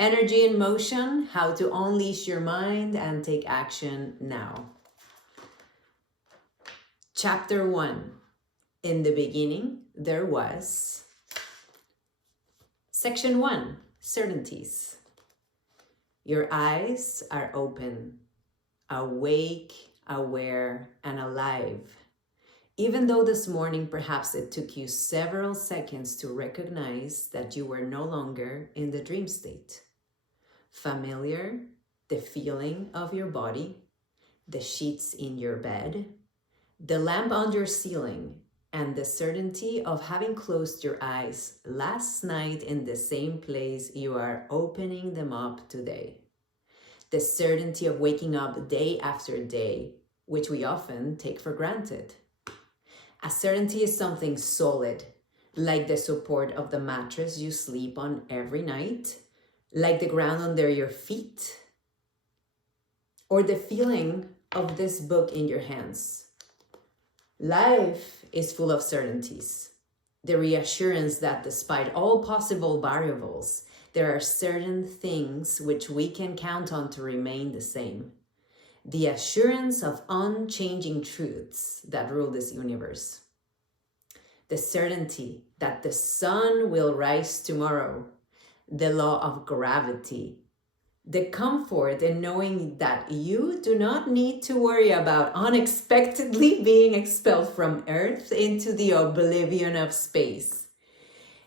Energy in Motion, How to Unleash Your Mind and Take Action Now. Chapter 1. In the beginning, there was. Section 1. Certainties. Your eyes are open, awake, aware, and alive. Even though this morning perhaps it took you several seconds to recognize that you were no longer in the dream state. Familiar, the feeling of your body, the sheets in your bed, the lamp on your ceiling, and the certainty of having closed your eyes last night in the same place you are opening them up today. The certainty of waking up day after day, which we often take for granted. A certainty is something solid, like the support of the mattress you sleep on every night, like the ground under your feet, or the feeling of this book in your hands. Life is full of certainties. The reassurance that despite all possible variables, there are certain things which we can count on to remain the same. The assurance of unchanging truths that rule this universe. The certainty that the sun will rise tomorrow. The law of gravity. The comfort in knowing that you do not need to worry about unexpectedly being expelled from Earth into the oblivion of space.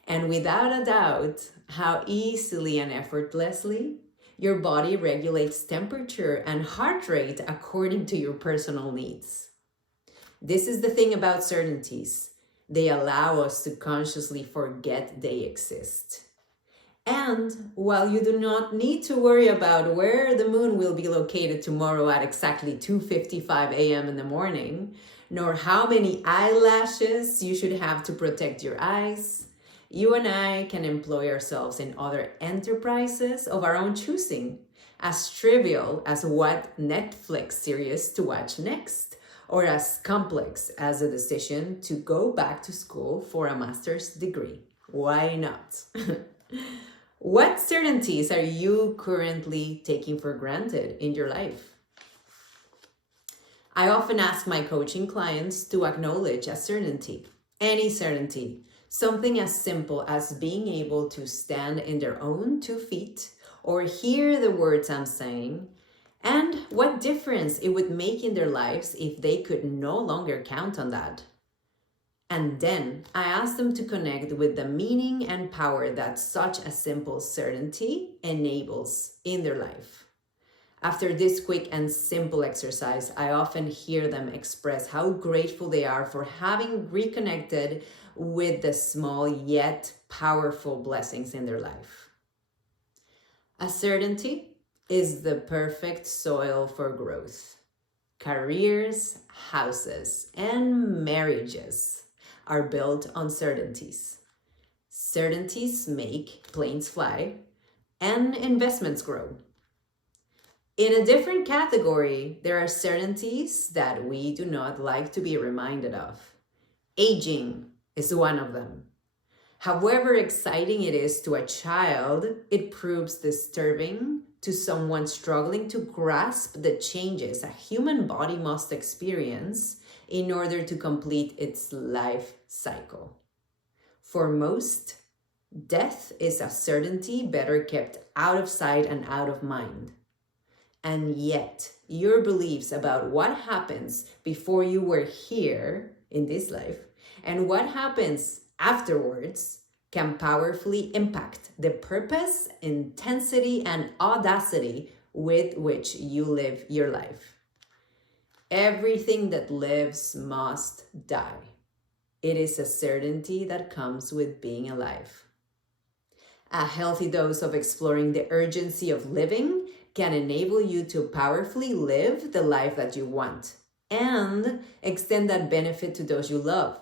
And without a doubt, how easily and effortlessly your body regulates temperature and heart rate according to your personal needs. This is the thing about certainties. They allow us to consciously forget they exist. And while you do not need to worry about where the moon will be located tomorrow at exactly 2:55 a.m. in the morning, nor how many eyelashes you should have to protect your eyes, you and I can employ ourselves in other enterprises of our own choosing, as trivial as what Netflix series to watch next, or as complex as a decision to go back to school for a master's degree. Why not? What certainties are you currently taking for granted in your life? I often ask my coaching clients to acknowledge a certainty, any certainty, something as simple as being able to stand in their own 2 feet or hear the words I'm saying, and what difference it would make in their lives if they could no longer count on that. And then I ask them to connect with the meaning and power that such a simple certainty enables in their life. After this quick and simple exercise, I often hear them express how grateful they are for having reconnected with the small yet powerful blessings in their life. A certainty is the perfect soil for growth. Careers, houses, and marriages are built on certainties. Certainties make planes fly and investments grow. In a different category, there are certainties that we do not like to be reminded of. Aging is one of them. However exciting it is to a child, it proves disturbing to someone struggling to grasp the changes a human body must experience in order to complete its life cycle. For most, death is a certainty better kept out of sight and out of mind. And yet, your beliefs about what happens before you were here in this life and what happens afterwards can powerfully impact the purpose, intensity, and audacity with which you live your life. Everything that lives must die. It is a certainty that comes with being alive. A healthy dose of exploring the urgency of living can enable you to powerfully live the life that you want and extend that benefit to those you love.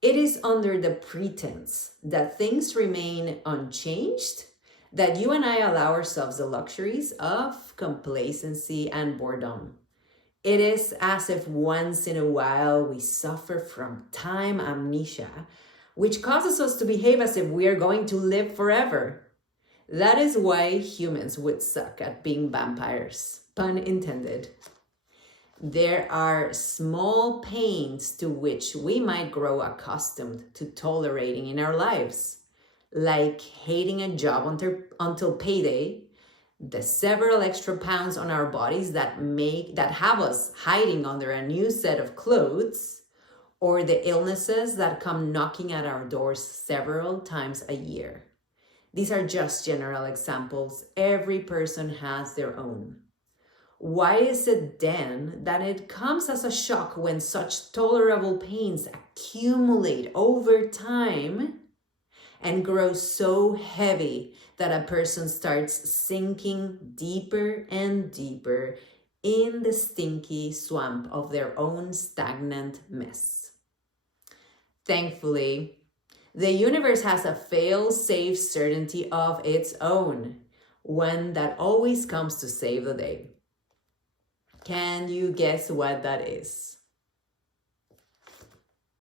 It is under the pretense that things remain unchanged that you and I allow ourselves the luxuries of complacency and boredom. It is as if once in a while we suffer from time amnesia, which causes us to behave as if we are going to live forever. That is why humans would suck at being vampires, pun intended. There are small pains to which we might grow accustomed to tolerating in our lives, like hating a job until payday, the several extra pounds on our bodies that have us hiding under a new set of clothes, or the illnesses that come knocking at our doors several times a year. These are just general examples. Every person has their own. Why is it then that it comes as a shock when such tolerable pains accumulate over time and grow so heavy that a person starts sinking deeper and deeper in the stinky swamp of their own stagnant mess? Thankfully, the universe has a fail-safe certainty of its own, one that always comes to save the day. Can you guess what that is?